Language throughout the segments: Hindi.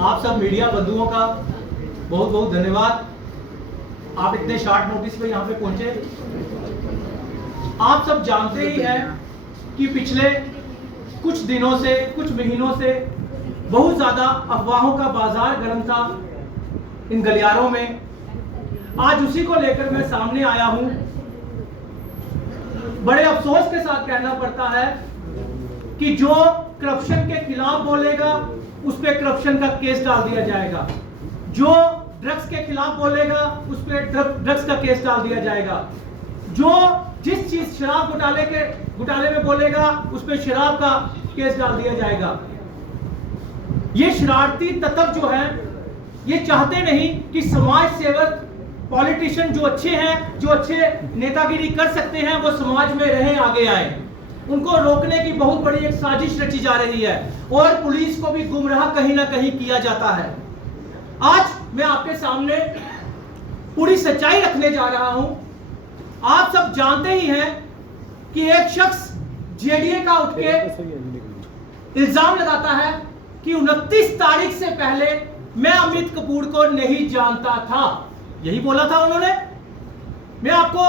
आप सब मीडिया बंधुओं का बहुत बहुत धन्यवाद। आप इतने शॉर्ट नोटिस पे यहाँ पे पहुंचे। आप सब जानते ही हैं कि पिछले कुछ दिनों से, कुछ महीनों से बहुत ज्यादा अफवाहों का बाजार गर्म था इन गलियारों में। आज उसी को लेकर मैं सामने आया हूं। बड़े अफसोस के साथ कहना पड़ता है कि जो करप्शन के खिलाफ बोलेगा उस पर करप्शन का केस डाल दिया जाएगा, जो ड्रग्स के खिलाफ बोलेगा उस पर ड्रग्स का केस डाल दिया जाएगा, जो जिस चीज शराब घोटाले में बोलेगा उस पर शराब का केस डाल दिया जाएगा। ये शरारती तत्व जो है ये चाहते नहीं कि समाज सेवक, पॉलिटिशियन जो अच्छे हैं, जो अच्छे नेतागिरी कर सकते हैं, वो समाज में रहे, आगे आए। उनको रोकने की बहुत बड़ी एक साजिश रची जा रही है और पुलिस को भी गुमराह कहीं ना कहीं किया जाता है। आज मैं आपके सामने पूरी सच्चाई रखने जा रहा हूं। आप सब जानते ही हैं कि एक शख्स जेडीए का उठ के इल्जाम लगाता है कि 29 तारीख से पहले मैं अमित कपूर को नहीं जानता था। यही बोला था उन्होंने। मैं आपको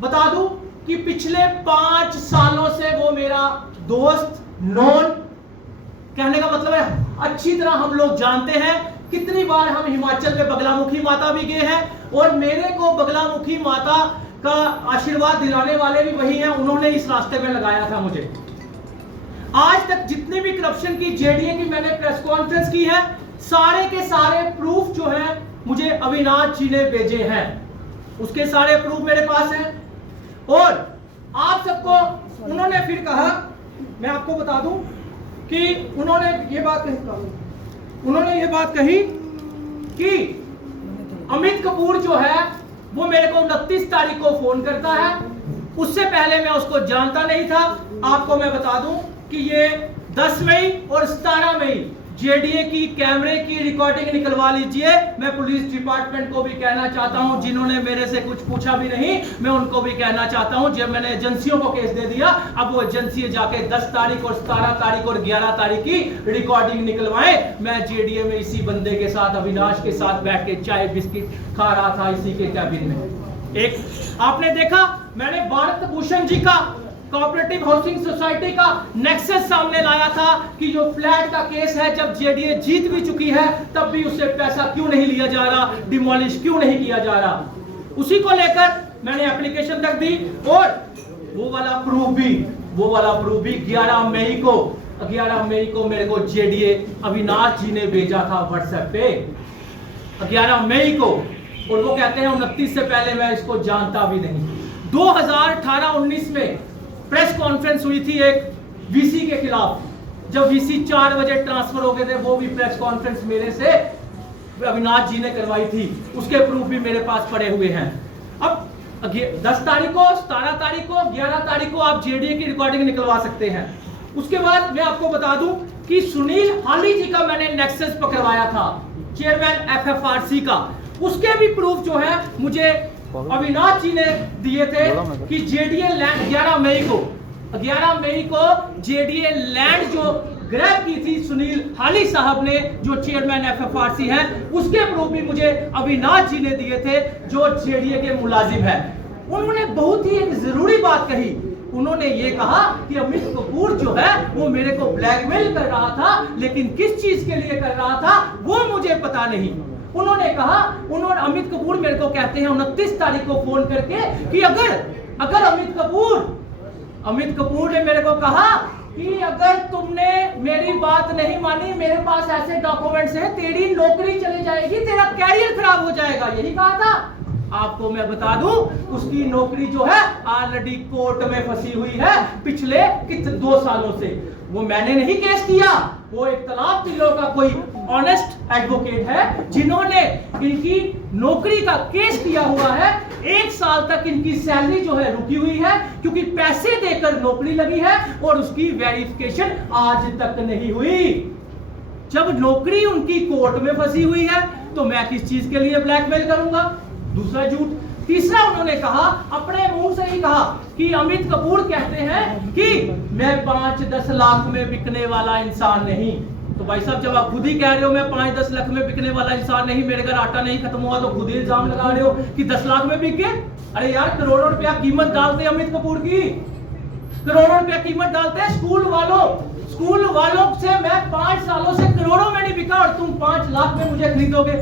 बता दूं कि पिछले 5 सालों से वो मेरा दोस्त, नॉन, कहने का मतलब है अच्छी तरह हम लोग जानते हैं। कितनी बार हम हिमाचल में बगलामुखी माता भी गए हैं और मेरे को बगलामुखी माता का आशीर्वाद दिलाने वाले भी वही हैं। उन्होंने इस रास्ते में लगाया था मुझे। आज तक जितनी भी करप्शन की जेडीए की मैंने प्रेस कॉन्फ्रेंस की है, सारे के सारे प्रूफ जो है मुझे अविनाश जी ने भेजे हैं। उसके सारे प्रूफ मेरे पास हैं। और आप सबको उन्होंने फिर कहा, मैं आपको बता दूं कि उन्होंने ये बात कही कि अमित कपूर जो है वो मेरे को 29 तारीख को फोन करता है। उससे पहले मैं उसको जानता नहीं था। आपको मैं बता दूं कि ये 10 मई और 17 मई जेडीए की कैमरे की रिकॉर्डिंग निकलवा लीजिए। मैं पुलिस डिपार्टमेंट को भी कहना चाहता हूं, जिन्होंने मेरे से कुछ पूछा भी नहीं, मैं उनको भी कहना चाहता हूं, जब मैंने एजेंसियों को केस दे दिया, अब वो एजेंसी जाके 10 तारीख और 17 तारीख और 11 तारीख की रिकॉर्डिंग निकलवाएं। मैं जेडीए में इसी बंदे के साथ, अविनाश के साथ बैठ के चाय बिस्किट खा रहा था इसी के कैबिन में। एक आपने देखा, मैंने भारत भूषण जी का कोऑपरेटिव हाउसिंग सोसाइटी का नेक्सस सामने लाया था कि जो फ्लैट का केस है, जब जेडीए जीत भी चुकी है तब भी उससे पैसा क्यों नहीं लिया जा रहा, डिमोलिश क्यों नहीं किया जा रहा। उसी को लेकर मैंने एप्लीकेशन तक दी और वो वाला प्रूफ भी 11 मई को मेरे को जेडीए अविनाश जी ने भेजा था व्हाट्सएप पे, 11 मई को। और वो कहते हैं 29 से पहले मैं इसको जानता भी नहीं। 2018-19 में प्रेस कॉन्फ्रेंस हुई थी एक वीसी के खिलाफ, जब वीसी 4 बजे ट्रांसफर हो गए थे, वो भी प्रेस कॉन्फ्रेंस मेरे से अविनाश जी ने करवाई थी। उसके प्रूफ भी मेरे पास पड़े हुए हैं। अब 10 तारीख को, 17 तारीख को, 11 तारीख को आप जेडीए की रिकॉर्डिंग निकलवा सकते हैं। उसके बाद मैं आपको बता दूं कि सुनील हाली जी का मैंने नेक्सस पकड़वाया था, चेयरमैन एफएफआरसी का। उसके भी प्रूफ जो है मुझे अविनाश जी ने दिए थे कि जेडीए लैंड 11 मई को जेडीए लैंड जो ग्रैब की थी सुनील हाली साहब ने, जो चेयरमैन एफएफआरसी हैं, उसके प्रूफ भी मुझे अविनाश जी ने दिए थे, जो जेडीए के मुलाजिम है। उन्होंने बहुत ही एक जरूरी बात कही। उन्होंने ये कहा कि अमित कपूर जो है वो मेरे को ब्लैकमेल कर रहा था, लेकिन किस चीज के लिए कर रहा था वो मुझे पता नहीं। उन्होंने कहा, अमित कपूर मेरे को कहते हैं 29 तारीख को फोन करके कि अगर अमित कपूर ने मेरे को कहा कि अगर तुमने मेरी बात नहीं मानी, मेरे पास ऐसे डॉक्यूमेंट्स हैं, तेरी नौकरी चली जाएगी, तेरा कैरियर खराब हो जाएगा। यही कहा था। आपको मैं बता दूं, उसकी नौकरी जो है ऑलरेडी कोर्ट में फंसी हुई है पिछले 2 सालों से। वो मैंने नहीं केस किया, वो एक तलाब तिल्लो का कोई ऑनेस्ट एडवोकेट है, जिन्होंने इनकी नौकरी का केस किया हुआ है। 1 साल तक इनकी सैलरी जो है रुकी हुई है, क्योंकि पैसे देकर नौकरी लगी है और उसकी वेरिफिकेशन आज तक नहीं हुई। जब नौकरी उनकी कोर्ट में फंसी हुई है तो मैं किस चीज के लिए ब्लैकमेल करूंगा। दूसरा झूठ। तीसरा, उन्होंने कहा, अपने मुंह से ही कहा कि अमित कपूर कहते हैं कि मैं 5-10 लाख में बिकने वाला इंसान नहीं। तो भाई साहब जब आप खुद ही कह रहे हो मैं 5-10 लाख में बिकने वाला इंसान नहीं, मेरे घर आटा नहीं खत्म हुआ, तो खुद ही इल्जाम लगा रहे हो कि 10 लाख में बिक गए। अरे यार करोड़ों रुपया कीमत डालते अमित कपूर की, करोड़ों रुपया कीमत डालते हैं। स्कूल वालों से मैं 5 सालों से करोड़ों में नहीं बिका और तुम 5 लाख में मुझे खरीदोगे।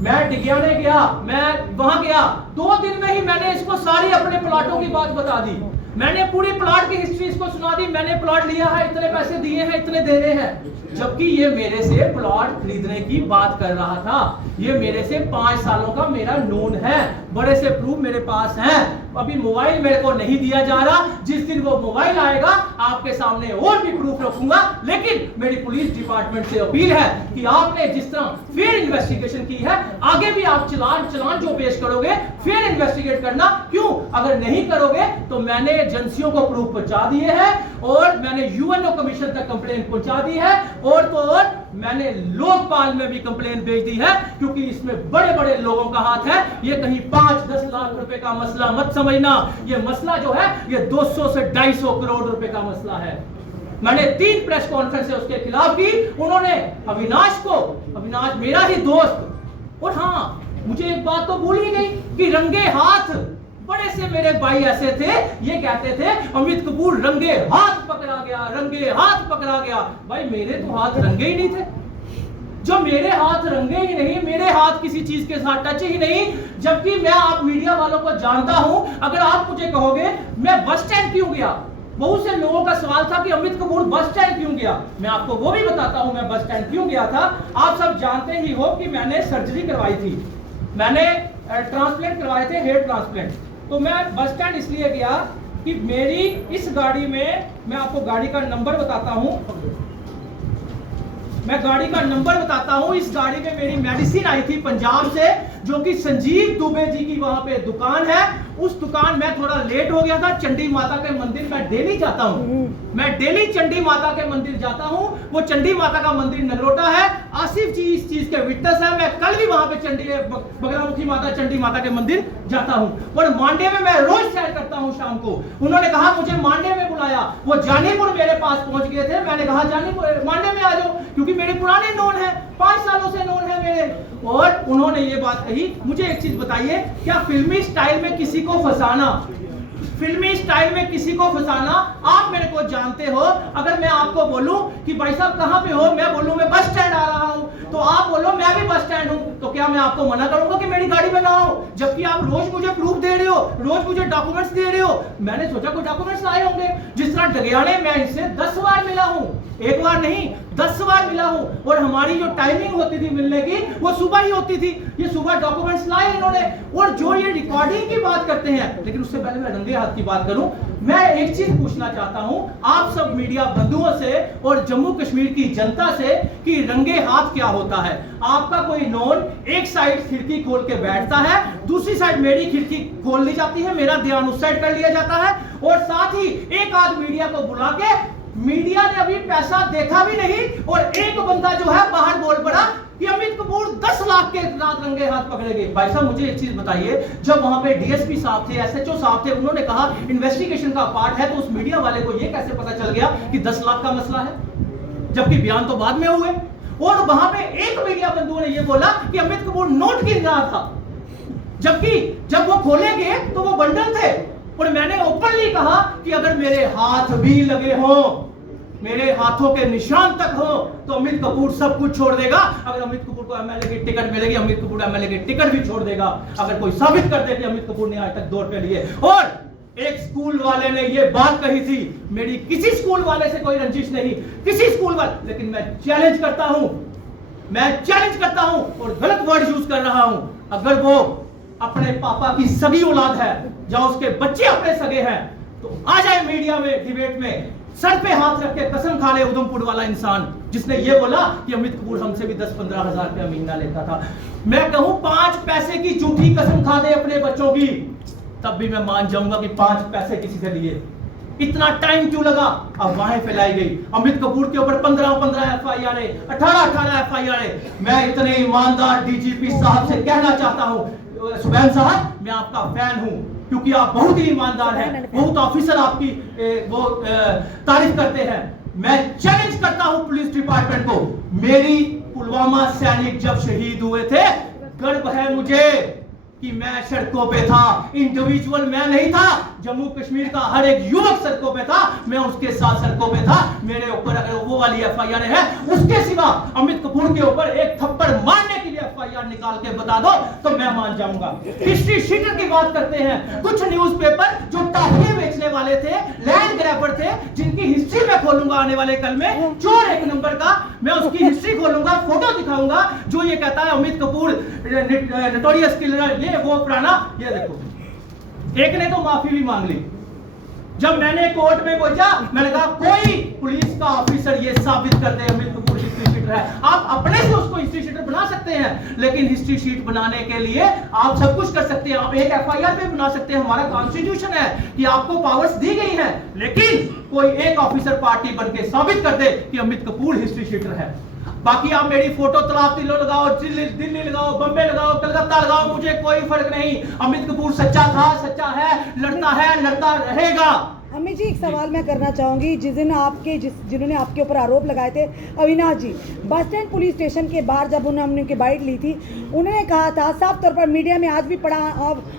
मैं डिगियाने गया, मैं वहां गया, 2 दिन में ही मैंने इसको सारी अपने प्लाटों की बात बता दी। मैंने पूरी प्लाट की हिस्ट्री इसको सुना दी, मैंने प्लाट लिया है, इतने पैसे दिए हैं, इतने दे रहे हैं, जबकि ये मेरे से प्लॉट खरीदने की बात कर रहा था। ये मेरे से 5 सालों का मेरा नोन है, बड़े से प्रूफ मेरे पास हैं। अभी मोबाइल मेरे को नहीं दिया जा रहा, जिस दिन वो मोबाइल आएगा आपके सामने और भी प्रूफ रखूंगा। लेकिन मेरी पुलिस डिपार्टमेंट से अपील है कि आपने जिस तरह फिर इन्वेस्टिगेशन की है, आगे भी आप चलान जो पेश करोगे फिर इन्वेस्टिगेट करना। क्यों? अगर नहीं करोगे तो मैंने एजेंसियों को प्रूफ पहुंचा दिए हैं और मैंने यूएनओ कमीशन तक कंप्लेंट पहुंचा दी है, और तो और मैंने लोकपाल में भी कंप्लेंट भेज दी है, क्योंकि इसमें बड़े बड़े लोगों का हाथ है। ये कहीं 5-10 लाख रुपए का मसला मत समझना, ये मसला जो है ये 200 से 250 करोड़ रुपए का मसला है। मैंने 3 प्रेस कॉन्फ्रेंस उसके खिलाफ की। उन्होंने अविनाश मेरा ही दोस्त, और हाँ मुझे एक बात तो भूल ही गई कि रंगे हाथ बड़े से मेरे भाई ऐसे थे, ये कहते थे अमित कपूर रंगे हाथ पकड़ा गया, रंगे हाथ पकड़ा गया। भाई मेरे तो हाथ रंगे ही नहीं थे। जो मेरे हाथ रंगे ही नहीं, मेरे हाथ किसी चीज के साथ टच ही नहीं, जबकि मैं आप मीडिया वालों को जानता हूं। अगर आप मुझे कहोगे मैं बस स्टैंड क्यों गया, बहुत से लोगों का सवाल था कि अमित कपूर बस स्टैंड क्यों गया, मैं आपको वो भी बताता हूं मैं बस स्टैंड क्यों गया था। आप सब जानते ही हो कि मैंने सर्जरी करवाई थी, मैंने ट्रांसप्लांट करवाए थे, हेयर ट्रांसप्लांट। तो मैं बस स्टैंड इसलिए गया कि मेरी इस गाड़ी में, मैं आपको गाड़ी का नंबर बताता हूं, इस गाड़ी में मेरी मेडिसिन आई थी पंजाब से, जो कि संजीव दुबे जी की वहां पे दुकान है। उस दुकान में थोड़ा लेट हो गया था। चंडी माता के मंदिर मैं डेली जाता हूं, मैं डेली चंडी माता के मंदिर जाता हूं। वो चंडी माता का मंदिर नगरोटा है, आसिफ जी इस चीज के विटनेस है। मैं कल भी वहां पे बगलामुखी माता चंडी माता के मंदिर जाता हूं, और मांडे में मैं रोज सैर करता हूं शाम को। उन्होंने कहा मुझे मांडे में बुलाया, वो जानीपुर मेरे पास पहुंच गए थे। मैंने कहा जानीपुर मांडे में आ जाओ, क्योंकि मेरे पुराने नोन है, 5 सालों से नोन है मेरे। और उन्होंने ये बात कही। मुझे एक चीज बताइए, क्या फिल्मी स्टाइल में किसी को फंसाना, आप मेरे को जानते हो। अगर मैं आपको बोलूं कि भाई साहब कहां पे हो, मैं बोलूं मैं बस स्टैंड आ रहा हूं, तो आप बोलो मैं भी बस स्टैंड हूं, तो क्या मैं आपको मना करूंगा कि मेरी गाड़ी में ना आओ? जबकि आप रोज मुझे प्रूफ दे रहे हो, रोज मुझे डॉक्यूमेंट्स दे रहे हो। मैंने सोचा कोई डॉक्यूमेंट्स लाए होंगे। जिस तरह डगियाने मैं इनसे 10 बार मिला हूं, 1 बार नहीं 10 बार मिला हूं, और हमारी जो टाइमिंग होती थी मिलने की वो सुबह ही होती थी। ये सुबह डॉक्यूमेंट्स लाए इन्होंने, और जो ये रिकॉर्डिंग की बात करते हैं। लेकिन उससे पहले मैं रंगे हाथ की बात करूं, मैं एक चीज पूछना चाहता हूं आप सब मीडिया बंधुओं से और जम्मू कश्मीर की जनता से कि रंगे हाथ क्या होता है। आपका कोई नोन एक साइड खिड़की खोल के बैठता है, दूसरी साइड मेरी खिड़की खोल ली जाती है, मेरा ध्यान उस साइड कर लिया जाता है, और साथ ही एक आध मीडिया को बुला के, मीडिया ने अभी पैसा देखा भी नहीं, और एक बंदा जो है बाहर बोल पड़ा कि अमित कपूर 10 लाख के रात रंगे हाथ पकड़ेंगे। भाई साहब मुझे एक चीज बताइए, जब वहां पे डीएसपी साहब थे, एसएचओ साहब थे, उन्होंने कहा इन्वेस्टिगेशन का पार्ट है, तो उस मीडिया वाले को यह कैसे पता चल गया कि 10 लाख का मसला है, जबकि बयान तो बाद में हुए। और वहां पे एक मीडिया बंधु ने यह बोला कि अमित कपूर नोट गिन रहा था, जबकि जब वो खोलेंगे तो वो बंडल थे। और मैंने ओपनली कहा कि अगर मेरे हाथ भी लगे हो, मेरे हाथों के निशान तक हो, तो अमित कपूर सब कुछ छोड़ देगा। अगर अमित कपूर को एमएलए की टिकट मिलेगी, अमित कपूर एमएलए की टिकट भी छोड़ देगा, अगर कोई साबित कर दे कि अमित कपूर ने आज तक 2 रुपए लिए। और एक स्कूल वाले ने ये बात कही थी, मेरी किसी स्कूल वाले से कोई रंजिश नहीं, किसी स्कूल वाले, लेकिन मैं चैलेंज करता हूं और गलत वर्ड यूज कर रहा हूं। अगर वो अपने पापा की सगी औलाद है, या उसके बच्चे अपने सगे हैं, तो आ जाए मीडिया में डिबेट में, सर पे हाथ रख के कसम खा ले उधमपुर वाला इंसान जिसने ये बोला कि अमित कपूर हमसे भी 10-15 हजार रुपया महीना लेता था। मैं कहूं 5 पैसे की झूठी कसम खा दे अपने बच्चों की, तब भी मैं मान जाऊंगा कि 5 पैसे किसी से लिए। इतना टाइम क्यों लगा? अफवाहें फैलाई गई। अमित कपूर के ऊपर 15 एफआईआर, 18 एफआईआर। मैं इतने ईमानदार डीजीपी साहब से कहना चाहता हूं, सुबैन साहब मैं आपका फैन हूं, क्योंकि आप बहुत ही ईमानदार हैं, बहुत ऑफिसर आपकी तारीफ करते हैं। मैं चैलेंज करता हूं पुलिस डिपार्टमेंट को, मेरी पुलवामा सैनिक जब शहीद हुए थे, गर्व है मुझे कि मैं सड़कों पे था, इंडिविजुअल मैं नहीं था, जम्मू कश्मीर का हर एक युवक सड़कों पे था, मैं उसके साथ सड़कों पे था। मेरे ऊपर अगर वो वाली एफआईआर है, उसके सिवा अमित कपूर के ऊपर एक थप्पड़ मारने के लिए एफआईआर निकाल के बता दो तो मैं मान जाऊंगा। हिस्ट्री शीटर की बात करते हैं, कुछ न्यूज़पेपर जो टाफियां बेचने वाले थे, लैंड ग्रैबर थे, जिनकी हिस्ट्री मैं खोलूंगा आने वाले कल में, चोर एक नंबर का, मैं उसकी हिस्ट्री खोलूंगा, फोटो दिखाऊंगा, जो ये कहता है अमित कपूर नोटोरियस किलर, ये वो पुराना, ये देखो, एक ने तो माफी भी मांग ली। जब मैंने कोर्ट में पहुंचा, मैंने कहा कोई पुलिस का ऑफिसर ये साबित कर दे अमित कपूर हिस्ट्री शीटर है। आप अपने से उसको हिस्ट्री शीटर बना सकते हैं, लेकिन हिस्ट्री शीट बनाने के लिए आप सब कुछ कर सकते हैं। आप एक एफआईआर पे बना सकते हैं, हमारा कॉन्स्टिट्यूशन है कि आपको पावर्स दी गई है, लेकिन कोई एक ऑफिसर पार्टी बनके साबित कर दे कि अमित कपूर हिस्ट्री शीटर है। बाकी आप मेरी फोटो तलाब तिल्लो लगाओ, दिल्ली लगाओ, बम्बे लगाओ, कलकत्ता लगाओ, मुझे कोई फर्क नहीं। अमित कपूर सच्चा था, सच्चा है, लड़ता रहेगा। अमित जी, एक सवाल मैं करना चाहूंगी। जिन्होंने आपके ऊपर आरोप लगाए थे, अविनाश जी, बस स्टैंड पुलिस स्टेशन के बाहर जब उन्होंने उनकी बाइट ली थी, उन्होंने कहा था साफ तौर पर, मीडिया में आज भी पड़ा,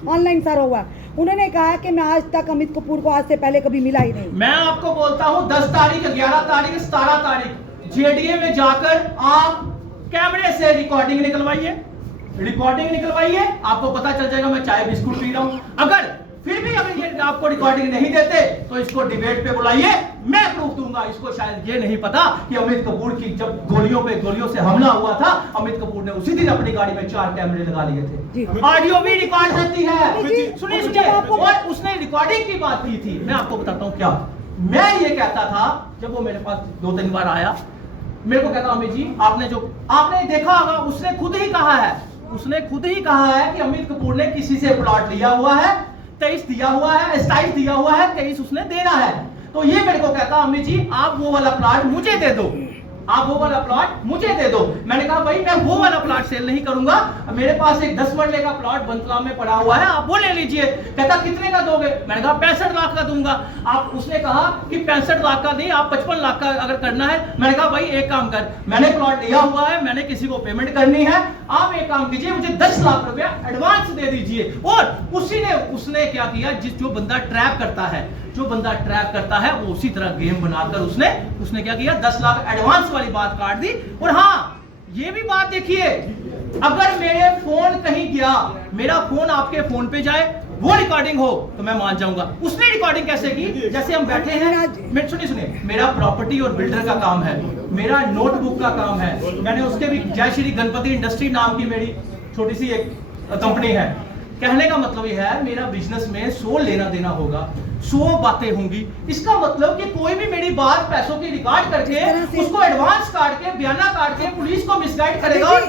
ऑनलाइन सारा हुआ, उन्होंने कहा कि मैं आज तक अमित कपूर को आज से पहले कभी मिला ही नहीं। मैं आपको बोलता हूँ 10 तारीख, 11 तारीख, 17 तारीख जेडीए में जाकर आप कैमरे से रिकॉर्डिंग निकलवाइए, आपको पता चल जाएगा मैं चाय बिस्कुट पी रहा हूं। अगर फिर भी अगर आपको रिकॉर्डिंग नहीं देते तो इसको डिबेट पे बुलाइए, मैं प्रूफ दूंगा। इसको शायद ये नहीं पता कि अमित कपूर की जब गोलियों से हमला हुआ था, अमित कपूर ने उसी दिन अपनी गाड़ी में 4 कैमरे लगा लिए थे। ऑडियो भी रिकॉर्ड होती है, सुनिए। और उसने रिकॉर्डिंग की बात की थी, मैं आपको बताता हूँ क्या। मैं ये कहता था, जब वो मेरे पास 2-3 बार आया, मेरे को कहता अमित जी, आपने देखा होगा, उसने खुद ही कहा है कि अमित कपूर ने किसी से प्लॉट लिया हुआ है, 23 दिया हुआ है, 27 दिया हुआ है, 23 उसने देना है। तो ये मेरे को कहता अमित जी, आप वो वाला प्लॉट मुझे दे दो, मैंने कहा भाई मैं वो वाला प्लॉट सेल नहीं करूंगा, मेरे पास एक 10 मरले का प्लॉट बंतला में पड़ा हुआ है, आप वो ले लीजिए। कहता कितने का दोगे? मैंने कहा 65 लाख का दूंगा। उसने कहा कि 65 लाख का नहीं, आप 55 लाख का अगर करना है। मैंने कहा भाई एक काम कर, मैंने प्लॉट लिया हुआ है, मैंने किसी को पेमेंट करनी है, आप एक काम कीजिए, मुझे 10 लाख रुपया एडवांस दे दीजिए। और उसने क्या किया, जो बंदा ट्रैप करता है वो उसी तरह गेम बनाकर उसने क्या किया, 10 लाख एडवांस वाली बात काट दी। और हाँ, ये भी बात देखिए, अगर मेरे फोन कहीं गया, मेरा फोन आपके फोन पे जाए, वो रिकॉर्डिंग हो तो मैं मान जाऊंगा। उसने रिकॉर्डिंग कैसे की? जैसे हम बैठे हैं, सुनिए, मेरा प्रॉपर्टी और बिल्डर का काम है, मेरा नोटबुक का काम है, मैंने उसके भी जय श्री गणपति इंडस्ट्री नाम की मेरी छोटी सी एक कंपनी है। कहने का मतलब यह है, मेरा बिजनेस में 100 लेना देना होगा, 100 बातें होंगी। इसका मतलब कि कोई भी मेरी बात पैसों की रिकॉर्ड करके उसको एडवांस काट के, बयाना काट के पुलिस को मिसगाइड करेगा।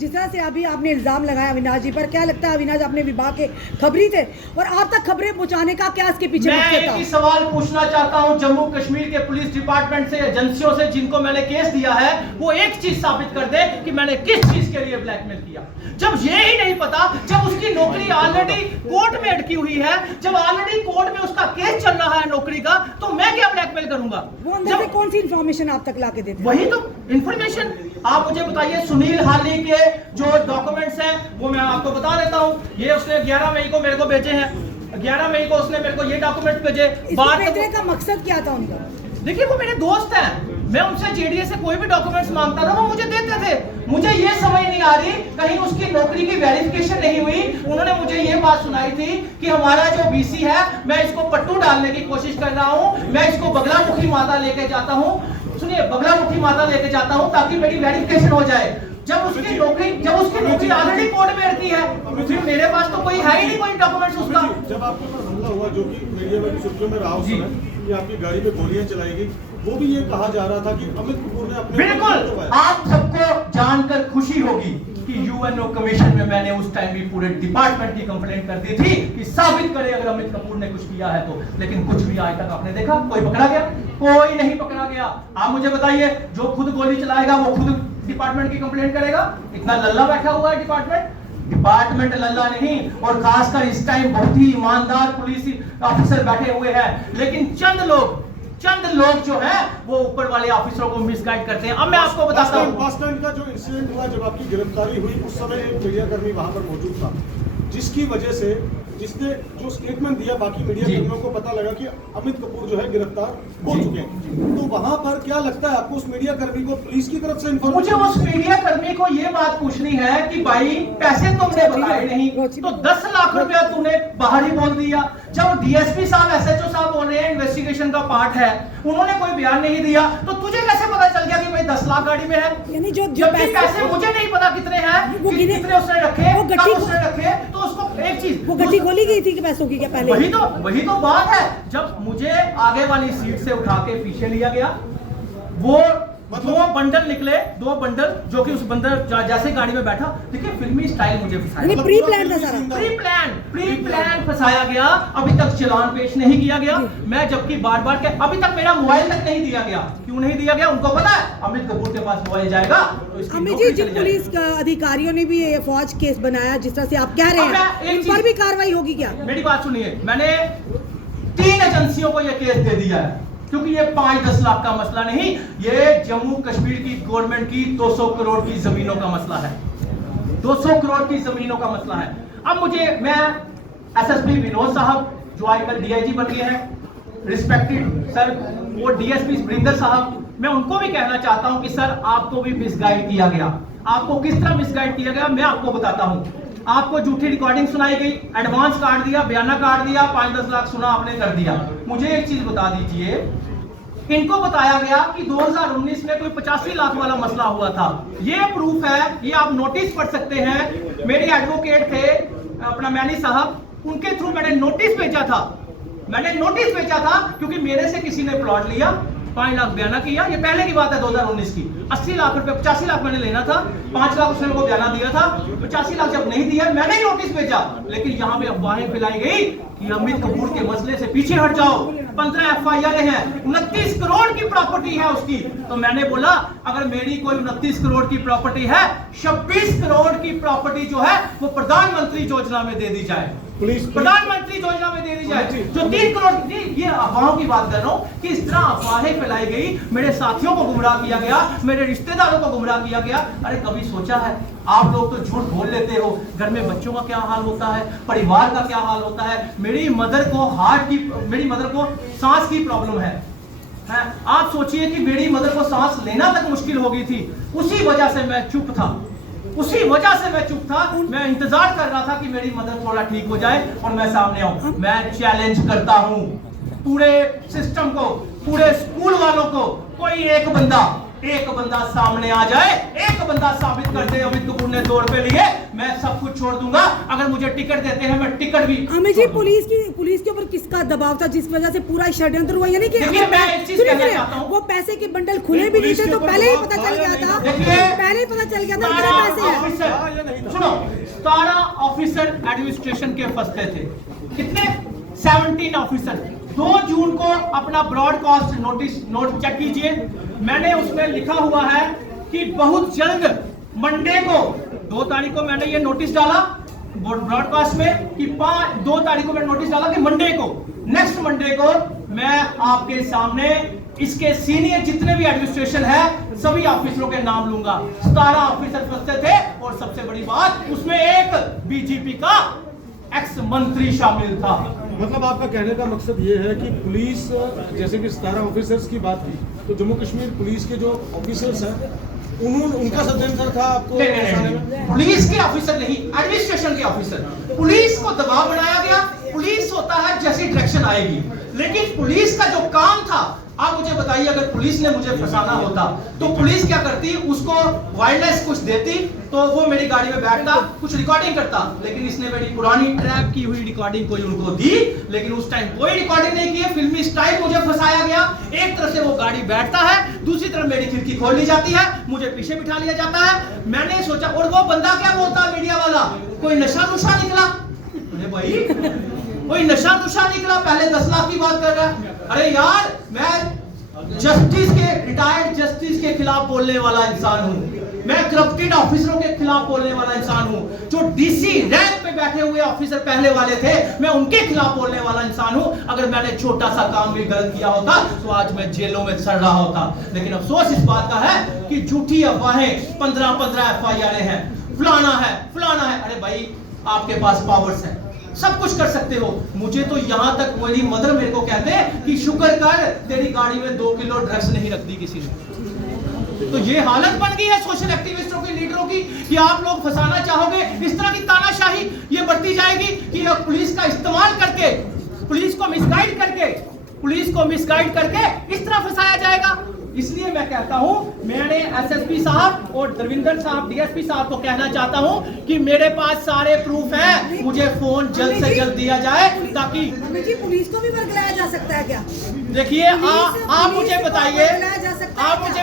जिस तरह से अभी आपने इल्जाम लगाया अविनाश जी पर, क्या लगता है अविनाश अपने विभाग के खबरी थे और आप तक खबरें पहुंचाने का क्या इसके पीछे मैं एक ही सवाल पूछना चाहता हूं जम्मू कश्मीर के पुलिस डिपार्टमेंट से, एजेंसियों से, जिनको मैंने केस दिया है, वो एक चीज साबित कर दे कि मैंने किस चीज के लिए ब्लैकमेल किया। जब ये ही नहीं पता, जब उसकी नौकरी ऑलरेडी कोर्ट में अटकी हुई है, जब ऑलरेडी कोर्ट में उसका केस चल रहा है नौकरी का, तो मैं क्या ब्लैकमेल करूंगा? वो अंदर से कौन सी इंफॉर्मेशन आप तक लाके देते? वही तो इंफॉर्मेशन। आप मुझे बताइए, सुनील हाली के जो डॉक्यूमेंट्स हैं वो मैं आपको बता देता हूं। ये उसने 11 मई को मेरे को भेजे हैं, 11 मई को उसने मेरे को ये डॉक्यूमेंट्स भेजे। बात भेजने का मकसद क्या था उनका? देखिए, वो मेरे दोस्त हैं, मैं उनसे जेडीए से कोई भी डॉक्यूमेंट्स मांगता था, वो मुझे देते थे। मुझे ये समझ नहीं आ रही, कहीं उसकी नौकरी की वेरिफिकेशन नहीं हुई। उन्होंने मुझे ये बात सुनाई थी कि हमारा जो बीसी है, मैं इसको पट्टू डालने की कोशिश कर रहा हूं, मैं इसको बगलामुखी माता लेके जाता हूं, सुनिए, बगलामुखी माता लेके जाता हूं ताकि मेरी वेरिफिकेशन हो जाए। जब उसकी नौकरी ऑलरेडी कोर्ट में रखी है, फिर मेरे पास तो कोई है ही नहीं, कोई डॉक्यूमेंट्स उसका। जब आपके ऊपर हमला हुआ, जो कि मीडिया में सुर्खियों में रहा उस समय, कि आपकी गाड़ी पे गोलियां चलाई गई, वो भी ये कहा जा रहा था कि अमित कपूर ने अपने, बिल्कुल, आप सबको जानकर खुशी होगी कि यूएनओ कमीशन में मैंने उस टाइम भी पूरे डिपार्टमेंट की कंप्लेंट कर दी थी कि साबित करे अगर अमित कपूर ने कुछ किया है तो। लेकिन कुछ भी आज तक आपने देखा, कोई पकड़ा गया? कोई नहीं पकड़ा गया। आप मुझे बताइए, जो खुद गोली चलाएगा वो खुद डिपार्टमेंट की कंप्लेंट करेगा? इतना लल्ला बैठा हुआ है डिपार्टमेंट लल्ला नहीं, और खासकर इस टाइम बहुत ही ईमानदार पुलिस ऑफिसर बैठे हुए हैं। लेकिन चंद चंद लोग जो है वो ऊपर वाले ऑफिसरों को मिसगाइड करते हैं। अब मैं आपको बताता हूँ, बस स्टैंड का जो इंसिडेंट हुआ, जब आपकी गिरफ्तारी हुई, उस समय एक मीडिया कर्मी वहां पर मौजूद था, जिसकी वजह से जिसने जो स्टेटमेंट दिया, बाकी मीडिया कर्मियों को पता लगा कि अमित कपूर जो है गिरफ्तार हो चुके हैं। तो वहां पर क्या लगता है आपको, उस मीडिया कर्मी को पुलिस की तरफ से मुझे उस मीडिया कर्मी को ये बात पूछनी है कि भाई पैसे तुमने बताए नहीं तो 10 लाख रुपया तुमने बाहर ही बोल दिया। जब डीएसपी साहब, एसएचओ साहब बोल रहे हैं इन्वेस्टिगेशन का पार्ट है, उन्होंने कोई बयान नहीं दिया, तो तुझे कैसे पता चल गया कि भाई 10 लाख गाड़ी में है? यानी जो पैसे मुझे नहीं पता कितने हैं, कितने उसने रखे, कब उसने रखे, तो उसको एक चीज, वो गड्डी खोली गई थी कि पैसों की क्या पहले? वही तो बात है। जब मुझे आगे वाली सीट से उठा के पीछे लिया गया, वो दो बंडल निकले, दो बंडल जो कि उस बंदर जैसे गाड़ी में बैठा, देखिए फिल्मी स्टाइल मुझे फंसाया, प्री प्लान था सारा, प्री प्लान फंसाया गया। अभी तक चालान पेश नहीं किया गया, मैं जबकि बार बार के अभी तक मेरा मोबाइल तक नहीं दिया गया। क्यों नहीं दिया गया? उनको पता है अमित कपूर के पास मोबाइल जाएगा तो इसकी अमित जी, जिन पुलिस अधिकारियों ने भी ये फौज केस बनाया, जिस तरह से आप कह रहे हैं, इन पर भी कार्रवाई होगी क्या? मेरी बात सुनिए, मैंने 3 एजेंसियों को ये केस दे दिया है, क्योंकि ये 5-10 लाख का मसला नहीं, ये जम्मू कश्मीर की गवर्नमेंट की 200 करोड़ की जमीनों का मसला है, 200 करोड़ की जमीनों का मसला है। अब मैं एसएसपी विनोद साहब जो आजकल डीआईजी बन गए हैं, रिस्पेक्टेड सर, वो डीएसपी सुरिंदर साहब, मैं उनको भी कहना चाहता हूं कि सर आपको भी मिसगाइड किया गया। आपको किस तरह मिसगाइड किया गया मैं आपको बताता हूं। आपको झूठी रिकॉर्डिंग सुनाई गई, एडवांस काट दिया, बयाना काट दिया, 5-10 लाख सुना आपने कर दिया। मुझे एक चीज बता दीजिए, इनको बताया गया कि 2019 में कोई 85 लाख वाला मसला हुआ था, ये प्रूफ है, ये आप नोटिस पढ़ सकते हैं। मेरे एडवोकेट थे अपना मैनी साहब, उनके थ्रू मैंने नोटिस भेजा था, क्योंकि मेरे से किसी ने प्लॉट लिया, 5 लाख बयाना किया, ये पहले की बात है 2019 की। 80 लाख रुपए, 85 लाख मैंने लेना था, 5 लाख उसने को बयाना दिया था, 85 लाख जब नहीं दिया मैंने ही नोटिस भेजा। लेकिन यहाँ पे अफवाहें फैलाई गई कि अमित कपूर के मसले से पीछे हट जाओ, 15 एफआईआर हैं, 29 करोड़ की प्रॉपर्टी है उसकी। तो मैंने बोला अगर मेरी कोई 29 करोड़ की प्रॉपर्टी है, 26 करोड़ की प्रॉपर्टी जो है वो प्रधानमंत्री योजना में दे दी जाए, प्रधानमंत्री योजना में दे दी जाए, जो 3 करोड़ की। ये अफवाहों की बात कर रहा हूं कि इस तरह अफवाहें फैलाई गई, मेरे साथियों को गुमराह किया गया, मेरे रिश्तेदारों को गुमराह किया गया। अरे कभी सोचा है? आप लोग तो झूठ बोल लेते हो, घर में बच्चों का क्या हाल होता है, परिवार का क्या हाल होता है। मेरी मदर को सांस की प्रॉब्लम है। आप सोचिए कि मेरी मदर को सांस लेना तक मुश्किल हो गई थी, उसी वजह से मैं चुप था, मैं इंतजार कर रहा था कि मेरी मदर थोड़ा ठीक हो जाए और मैं सामने आऊं। मैं चैलेंज करता हूं पूरे सिस्टम को, पूरे स्कूल वालों को, कोई एक बंदा सामने आ जाए, एक बंदा साबित कर दे अमित कपूर ने 2 रुपए लिए, मैं सब कुछ छोड़ दूंगा। अगर मुझे टिकट देते हैं मैं टिकट भी। अमित जी, पुलिस के ऊपर किसका दबाव था जिस वजह से पूरा षड्यंत्र हुआ? यानी कि मैं एक चीज कहना चाहता हूं, वो पैसे के बंडल खुले भी नहीं थे तो पहले ही पता चल गया था, सुनो, 17 ऑफिसर एडमिनिस्ट्रेशन के फंसते थे, कितने? 17 ऑफिसर। 2 जून को अपना ब्रॉडकास्ट नोट चेक कीजिए, मैंने उसमें लिखा हुआ है कि बहुत जल्द मंडे को 2 तारीख को मैंने ये नोटिस डाला ब्रॉडकास्ट में कि 2 तारीख को मैंने नोटिस डाला कि मंडे को, नेक्स्ट मंडे को मैं आपके सामने इसके सीनियर जितने भी एडमिनिस्ट्रेशन है सभी ऑफिसरों के नाम लूंगा। 17 ऑफिसर फंसते थे और सबसे बड़ी बात उसमें एक बीजेपी का एक्स मंत्री शामिल था। मतलब आपका कहने का मकसद ये है कि पुलिस, जैसे कि 17 ऑफिसर्स की बात की, तो जम्मू कश्मीर पुलिस के जो ऑफिसर्स हैं उनका षड्यंत्र था आपको? पुलिस के ऑफिसर नहीं, एडमिनिस्ट्रेशन के ऑफिसर। पुलिस को दबाव बनाया गया, पुलिस होता है जैसी डायरेक्शन आएगी, लेकिन पुलिस का जो काम था, आप मुझे बताइए अगर पुलिस ने मुझे फंसाना होता तो पुलिस क्या करती? उसको वायरलेस कुछ देती तो वो मेरी गाड़ी में बैठता, कुछ रिकॉर्डिंग करता, लेकिन इसने मेरी पुरानी ट्रैप की हुई रिकॉर्डिंग कोई उनको दी, लेकिन उस टाइम कोई रिकॉर्डिंग नहीं की। फिल्मी स्टाइल मुझे फंसाया गया, एक तरफ से वो गाड़ी बैठता है, दूसरी तरफ मेरी खिड़की खोल ली जाती है, मुझे पीछे बिठा लिया जाता है। मैंने सोचा, और वो बंदा क्या बोलता मीडिया वाला, कोई नशा नुशा निकला? अरे भाई कोई नशा नुशा निकला, पहले 10 लाख की बात कर रहा है। अरे यार मैं जस्टिस के, रिटायर्ड जस्टिस के खिलाफ बोलने वाला इंसान हूं। मैं करप्टेड ऑफिसरों के खिलाफ बोलने वाला इंसान हूं। जो डीसी रैंक पे बैठे हुए ऑफिसर पहले वाले थे, मैं उनके खिलाफ बोलने वाला इंसान हूं। अगर मैंने छोटा सा काम भी गलत किया होता तो आज मैं जेलों में सड़ रहा होता। लेकिन अफसोस इस बात का है कि झूठी अफवाहें 15-15 FIR हैं, फलाना है। अरे भाई, आपके पास पावर्स है, सब कुछ कर सकते हो। मुझे तो यहां तक मेरी मदर मेरे को कहते हैं कि शुक्र कर तेरी गाड़ी में 2 किलो ड्रग्स नहीं रख दी किसी ने। तो ये हालत बन गई है सोशल एक्टिविस्टों के, लीडरों की, कि आप लोग फंसाना चाहोगे। इस तरह की तानाशाही ये बढ़ती जाएगी कि पुलिस का इस्तेमाल करके, पुलिस को मिसगाइड करके इस तरह फंसाया जाएगा। इसलिए मैं कहता हूं, मैंने एसएसपी साहब और दरविंदर साहब, डीएसपी साहब को कहना चाहता हूं कि मेरे पास सारे प्रूफ हैं, मुझे फोन जल्द से जल्द दिया जाए ताकि पुलिस को भी बरगलाया जा सकता है क्या? देखिए, आप मुझे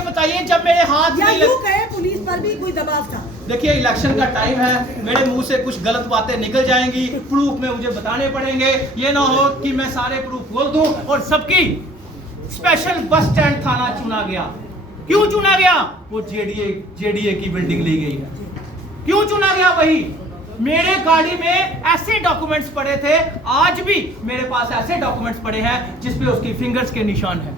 बताइए, जब मेरे हाथ में पुलिस पर भी कोई दबाव था? देखिए, इलेक्शन का टाइम है, मेरे मुंह से कुछ गलत बातें निकल जाएंगी, प्रूफ में मुझे बताने पड़ेंगे। ये ना हो कि मैं सारे प्रूफ बोल दूं और सबकी स्पेशल बस स्टैंड थाना चुना गया। क्यों चुना गया? वो जेडीए की बिल्डिंग ली गई है। क्यों चुना गया? वही मेरे गाड़ी में ऐसे डॉक्यूमेंट्स पड़े थे, आज भी मेरे पास ऐसे डॉक्यूमेंट्स पड़े हैं जिसपे उसकी फिंगर्स के निशान है,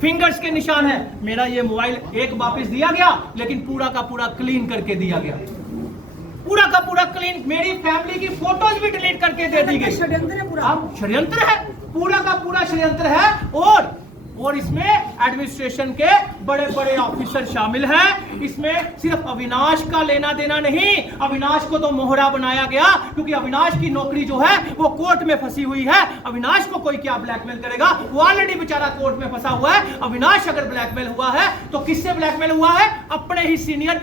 फिंगर्स के निशान है। मेरा ये मोबाइल एक वापस दिया गया, लेकिन पूरा का पूरा क्लीन करके दिया गया, पूरा का पूरा क्लीन। मेरी फैमिली की फोटोज भी डिलीट करके दे दी गई। षड्यंत्र है पूरा। अब षड्यंत्र है, पूरा का पूरा षड्यंत्र है। और इसमें एडमिनिस्ट्रेशन के बड़े बड़े ऑफिसर शामिल हैं। इसमें सिर्फ अविनाश का लेना देना नहीं, अविनाश को तो मोहरा बनाया गया क्योंकि अविनाश की नौकरी जो है वो कोर्ट में फंसी हुई है। अविनाश को कोई क्या ब्लैकमेल करेगा? वो ऑलरेडी बेचारा कोर्ट में फंसा हुआ है। अविनाश अगर ब्लैकमेल हुआ है तो किससे ब्लैकमेल हुआ है? अपने ही सीनियर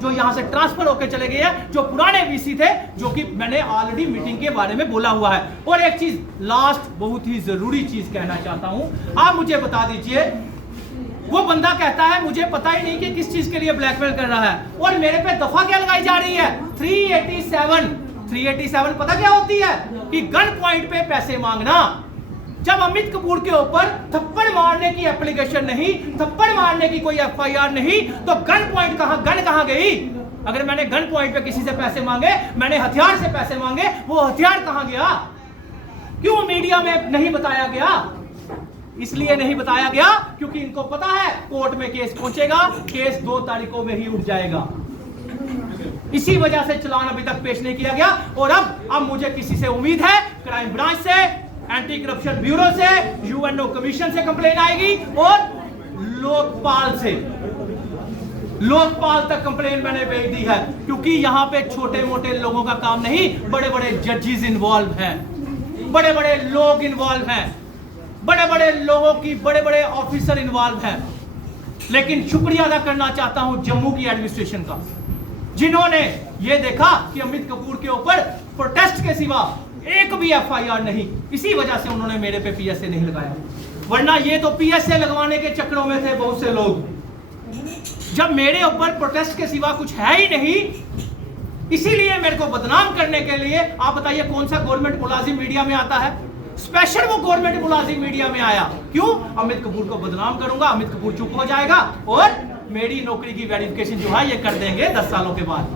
जो यहां से ट्रांसफर होकर चले गए हैं, जो पुराने वीसी थे, जो कि मैंने ऑलरेडी मीटिंग के बारे में बोला हुआ है। और एक चीज लास्ट, बहुत ही जरूरी चीज कहना चाहता हूं, आप मुझे बता दीजिए, वो बंदा कहता है मुझे पता ही नहीं कि किस चीज के लिए ब्लैकमेल कर रहा है, और मेरे पे दफा क्या लगाई जा रही है? 387 पता क्या होती है? कि गन पॉइंट पे पैसे मांगना। जब अमित कपूर के ऊपर थप्पड़ मारने की एप्लीकेशन नहीं, थप्पड़ मारने की कोई FIR नहीं, तो गन पॉइंट गन कहां गई? अगर मैंने गन पॉइंट पे किसी से पैसे मांगे, मैंने हथियार से पैसे मांगे, वो हथियार कहां गया? क्यों मीडिया में नहीं बताया गया? इसलिए नहीं बताया गया क्योंकि इनको पता है कोर्ट में केस पहुंचेगा, केस 2 तारीखों में ही उठ जाएगा। इसी वजह से चालान अभी तक पेश नहीं किया गया। और अब मुझे किसी से उम्मीद है, क्राइम ब्रांच से, एंटी करप्शन ब्यूरो से, UNO कमीशन से कंप्लेन आएगी और लोकपाल तक कंप्लेन मैंने भेज दी है। क्योंकि यहाँ पे छोटे मोटे लोगों का काम नहीं, बड़े बड़े जजेस इन्वॉल्व हैं, बड़े बड़े लोग इन्वॉल्व हैं, बड़े बड़े लोगों की, बड़े बड़े ऑफिसर इन्वॉल्व हैं। लेकिन शुक्रिया अदा करना चाहता हूं जम्मू की एडमिनिस्ट्रेशन का, जिन्होंने ये देखा कि अमित कपूर के ऊपर प्रोटेस्ट के सिवा एक भी FIR नहीं, इसी वजह से उन्होंने मेरे पे PSA नहीं लगाया। वरना ये तो PSA लगवाने के चक्करों में थे बहुत से लोग। जब मेरे ऊपर प्रोटेस्ट के सिवा कुछ है ही नहीं, इसीलिए मेरे को बदनाम करने के लिए, आप बताइए कौन सा गवर्नमेंट मुलाजिम मीडिया में आता है? स्पेशल वो गवर्नमेंट मुलाजिम मीडिया में आया। क्यों? अमित कपूर को बदनाम करूंगा, अमित कपूर चुप हो जाएगा और मेरी नौकरी की वेरिफिकेशन जो है ये कर देंगे 10 सालों के बाद।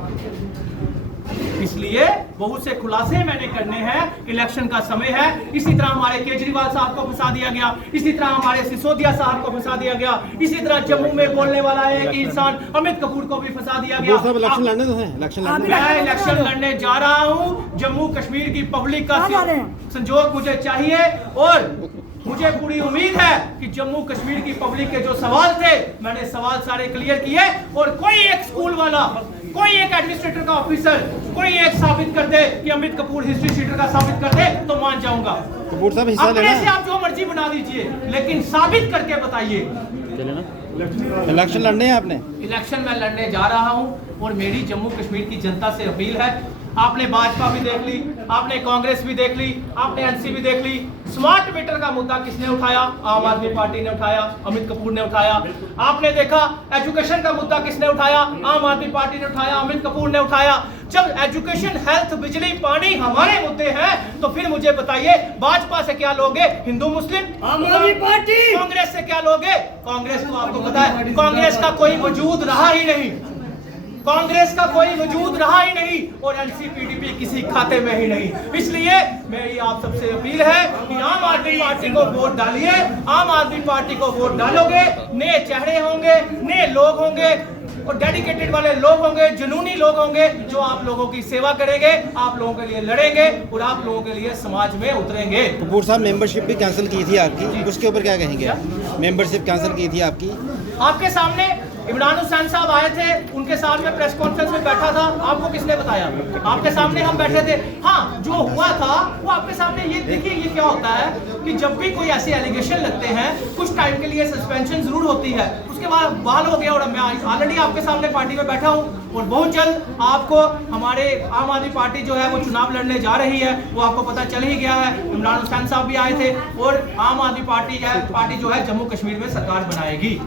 इसलिए बहुत से खुलासे मैंने करने हैं। इलेक्शन का समय है। इसी तरह हमारे केजरीवाल साहब को फंसा दिया गया, इसी तरह हमारे सिसोदिया साहब को फंसा दिया गया, इसी तरह जम्मू में बोलने वाला एक इंसान अमित कपूर को भी फंसा दिया गया। इलेक्शन लड़ने तो है, मैं इलेक्शन लड़ने जा रहा हूं। जम्मू कश्मीर की पब्लिक का संजोग मुझे चाहिए और मुझे पूरी उम्मीद है कि जम्मू कश्मीर की पब्लिक के जो सवाल थे, मैंने सवाल सारे क्लियर किए और कोई एक स्कूल वाला, कोई एक एडमिनिस्ट्रेटर का ऑफिसर, कोई एक साबित कर दे कि अमित कपूर हिस्ट्री शीटर का साबित कर दे तो मान जाऊंगा। कपूर साहब हिस्सा अपने लेना से आप जो मर्जी बना दीजिए, लेकिन साबित करके बताइए। इलेक्शन लड़ने हैं आपने? इलेक्शन मैं लड़ने जा रहा हूं और मेरी जम्मू कश्मीर की जनता से अपील है, आपने भाजपा भी देख ली, आपने कांग्रेस भी देख ली, आपने एनसी भी देख ली। स्मार्ट मीटर का मुद्दा किसने उठाया? आम आदमी पार्टी ने उठाया, अमित कपूर ने उठाया। आपने देखा एजुकेशन का मुद्दा किसने उठाया? आम आदमी पार्टी ने उठाया, अमित कपूर ने उठाया। जब एजुकेशन, हेल्थ, बिजली, पानी हमारे मुद्दे हैं तो फिर मुझे बताइए भाजपा से क्या लोगे? हिंदू मुस्लिम? आम आदमी पार्टी। कांग्रेस से क्या लोगे? कांग्रेस को आपको पता है कांग्रेस का कोई वजूद रहा ही नहीं, कांग्रेस का कोई वजूद रहा ही नहीं और एनसीपीडीपी किसी खाते में ही नहीं। इसलिए मेरी आप सबसे अपील है कि आम आदमी पार्टी को वोट डालिए। आम आदमी पार्टी को वोट डालोगे, नए चेहरे होंगे, नए लोग होंगे और डेडिकेटेड वाले लोग होंगे, जुनूनी लोग होंगे जो आप लोगों की सेवा करेंगे, आप लोगों के लिए लड़ेंगे और आप लोगों के लिए समाज में उतरेंगे। कपूर साहब मेंबरशिप भी कैंसिल की थी आपकी, उसके ऊपर क्या कहेंगे? मेंबरशिप कैंसिल की थी आपकी। आपके सामने इमरान हुसैन साहब आए थे, उनके साथ में प्रेस कॉन्फ्रेंस में बैठा था। आपको किसने बताया? आपके सामने हम बैठे थे। हाँ, जो हुआ था वो आपके सामने। ये देखिए ये क्या होता है कि जब भी कोई ऐसे एलिगेशन लगते हैं कुछ टाइम के लिए सस्पेंशन जरूर होती है, उसके बाद बहाल हो गया। और मैं ऑलरेडी आपके सामने पार्टी में बैठा हूँ और बहुत जल्द आपको हमारे आम आदमी पार्टी जो है वो चुनाव लड़ने जा रही है, वो आपको पता चल ही गया है। इमरान हुसैन साहब भी आए थे और आम आदमी पार्टी जो है जम्मू कश्मीर में सरकार बनाएगी।